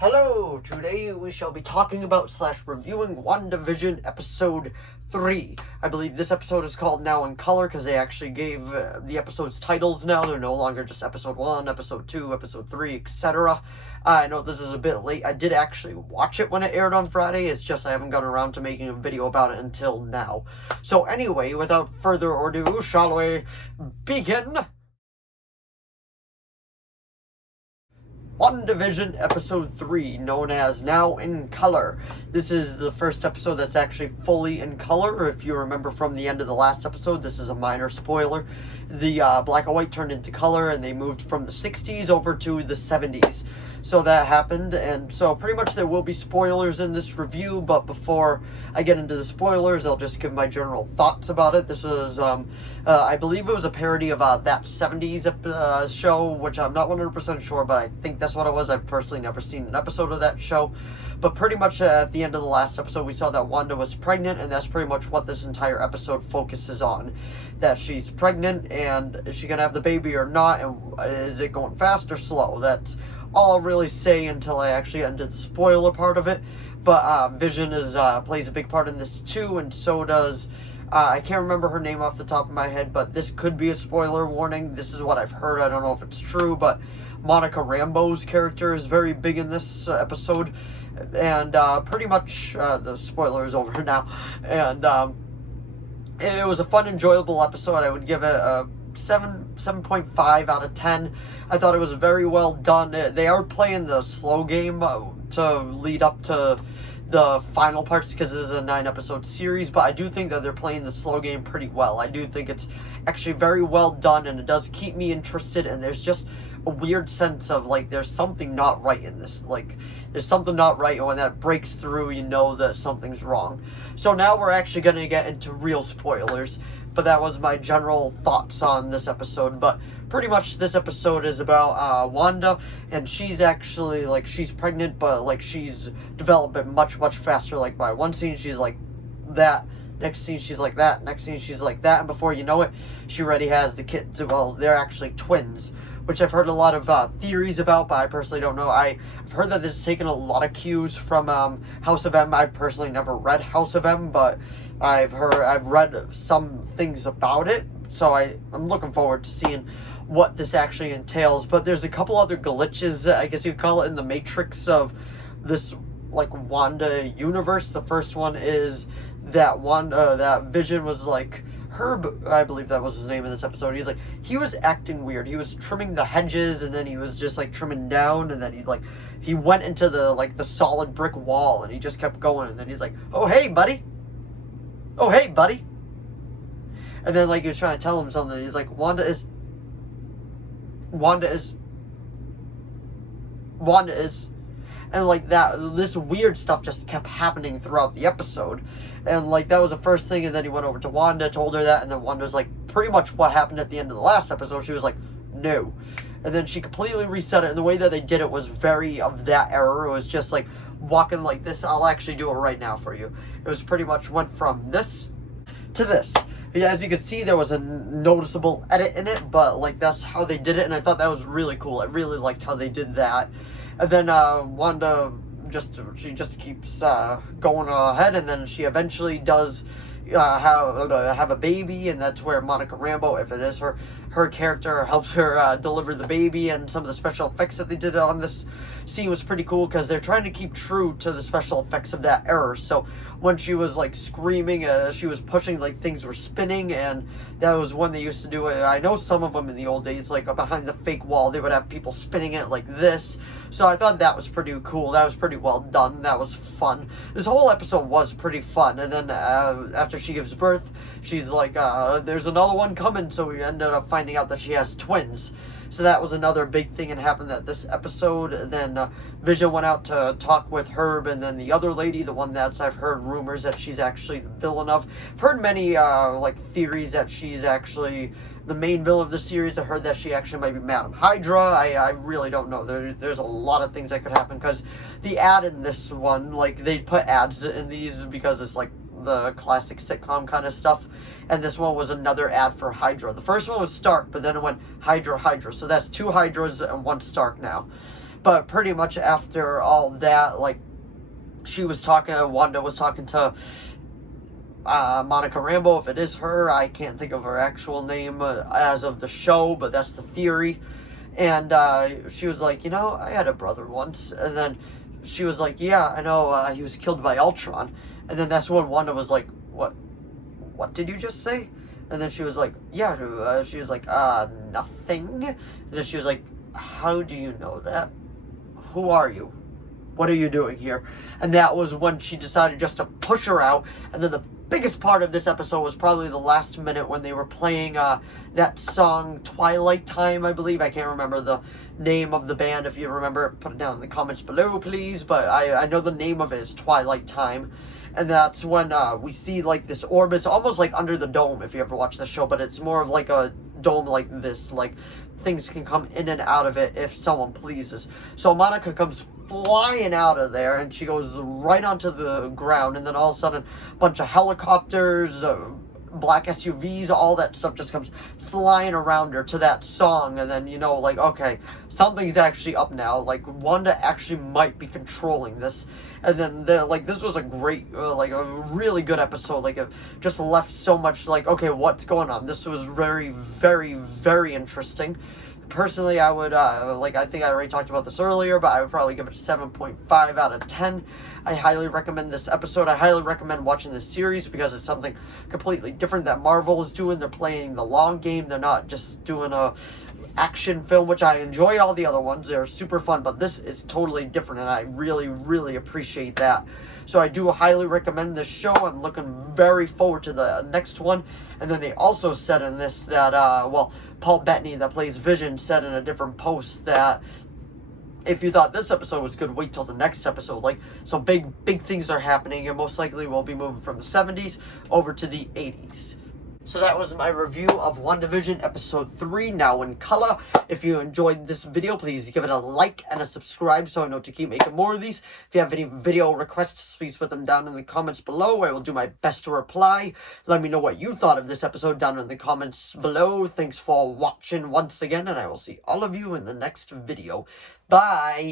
Hello, today we shall be talking about / reviewing Wandavision episode 3. I believe this episode is called Now in Color because they actually gave the episode's titles now. They're no longer just episode 1, episode 2, episode 3, etc. I know this is a bit late. I did actually watch it when it aired on Friday. It's just I haven't gotten around to making a video about it until now. So anyway, without further ado, shall we begin? Wandavision episode 3, known as Now in Color. This is the first episode that's actually fully in color. If you remember from the end of the last episode, this is a minor spoiler. The black and white turned into color and they moved from the 60s over to the 70s. So that happened, and so pretty much there will be spoilers in this review, but before I get into the spoilers, I'll just give my general thoughts about it. This was, I believe it was a parody of That 70s show, which I'm not 100% sure, but I think that's what it was. I've personally never seen an episode of that show. But pretty much at the end of the last episode, we saw that Wanda was pregnant, and that's pretty much what this entire episode focuses on. That she's pregnant, and is she going to have the baby or not, and is it going fast or slow? That's all I'll really say until I actually get into the spoiler part of it. But Vision plays a big part in this too, and so does, I can't remember her name off the top of my head, but this could be a spoiler warning. This is what I've heard. I don't know if it's true, but Monica Rambeau's character is very big in this episode. And pretty much the spoiler is over now. And it was a fun, enjoyable episode. I would give it a 7.5 out of 10. I thought it was very well done. They are playing the slow game to lead up to the final parts because this is a 9-episode series, but I do think that they're playing the slow game pretty well. I do think it's actually very well done, and it does keep me interested, and there's just a weird sense of, like, there's something not right in this. Like, there's something not right, and when that breaks through, you know that something's wrong. So now we're actually going to get into real spoilers, but that was my general thoughts on this episode. But pretty much this episode is about Wanda, and she's actually, like, she's pregnant, but, like, she's developing much faster. Like, by one scene, she's like that. Next scene, she's like that. Next scene, she's like that. And before you know it, she already has the kids. Well, they're actually twins, which I've heard a lot of theories about, but I personally don't know. I've heard that this has taken a lot of cues from House of M. I've personally never read House of M, but I've read some things about it, so I'm looking forward to seeing what this actually entails. But there's a couple other glitches, I guess you'd call it, in the matrix of this, like, Wanda universe. The first one is that that Vision was like, Herb, I believe that was his name in this episode. He's like, he was acting weird. He was trimming the hedges, and then he was just like trimming down, and then he went into the solid brick wall, and he just kept going, and then he's like, oh hey buddy, and then like he was trying to tell him something. He's like, Wanda is, and like that, this weird stuff just kept happening throughout the episode. And like that was the first thing, and then he went over to Wanda, told her that, and then Wanda was like, pretty much what happened at the end of the last episode. She was like, no. And then she completely reset it, and the way that they did it was very of that era. It was just like walking like this. I'll actually do it right now for you. It was pretty much went from this to this. As you can see, there was a noticeable edit in it, but like that's how they did it, and I thought that was really cool. I really liked how they did that. And then Wanda she just keeps going ahead, and then she eventually does have a baby, and that's where Monica Rambeau, if it is her character, helps her deliver the baby. And some of the special effects that they did on this scene was pretty cool because they're trying to keep true to the special effects of that era. So when she was like screaming, she was pushing, like things were spinning, and that was when they used to do it. I know some of them in the old days, like behind the fake wall, they would have people spinning it like this. So I thought that was pretty cool. That was pretty well done. That was fun. This whole episode was pretty fun. And then after she gives birth, she's like, there's another one coming. So we ended up finding out that she has twins. So that was another big thing that happened at this episode. And then Vision went out to talk with Herb, and then the other lady, the one that I've heard rumors that she's actually the villain of. I've heard many like theories that she's actually the main villain of the series. I heard that she actually might be Madam Hydra. I really don't know. There's a lot of things that could happen, because the ad in this one, like, they put ads in these because it's like the classic sitcom kind of stuff, and this one was another ad for Hydra. The first one was Stark, but then it went Hydra, so that's 2 Hydras and 1 Stark now. But pretty much after all that, like, Wanda was talking to Monica Rambeau, if it is her. I can't think of her actual name as of the show, but that's the theory. And she was like, I had a brother once. And then she was like, yeah, I know, he was killed by Ultron. And then that's when Wanda was like, what did you just say? And then she was like, yeah, she was like, nothing. And then she was like, how do you know that? Who are you? What are you doing here? And that was when she decided just to push her out. And then the biggest part of this episode was probably the last minute when they were playing that song Twilight Time, I believe. I can't remember the name of the band. If you remember, put it down in the comments below, please. But I know the name of it is Twilight Time. And that's when we see like this orb. It's almost like Under the Dome, if you ever watch the show, but it's more of like a dome like this. Like, things can come in and out of it if someone pleases. So Monica comes flying out of there, and she goes right onto the ground, and then all of a sudden, a bunch of helicopters, black SUVs, all that stuff just comes flying around her to that song. And then, like, okay, something's actually up now. Like, Wanda actually might be controlling this. And then, this was a great, a really good episode. Like, it just left so much, like, okay, what's going on? This was very, very, very interesting. Personally, I would, I think I already talked about this earlier, but I would probably give it a 7.5 out of 10. I highly recommend this episode. I highly recommend watching this series because it's something completely different that Marvel is doing. They're playing the long game. They're not just doing a action film, which I enjoy all the other ones. They're super fun, but this is totally different, and I really, really appreciate that. So I do highly recommend this show. I'm looking very forward to the next one. And then they also said in this that, Paul Bettany, that plays Vision, said in a different post that if you thought this episode was good, wait till the next episode. Like, so big things are happening, and most likely we'll be moving from the 70s over to the 80s. So that was my review of Wandavision Episode 3, now in color. If you enjoyed this video, please give it a like and a subscribe so I know to keep making more of these. If you have any video requests, please put them down in the comments below. I will do my best to reply. Let me know what you thought of this episode down in the comments below. Thanks for watching once again, and I will see all of you in the next video. Bye!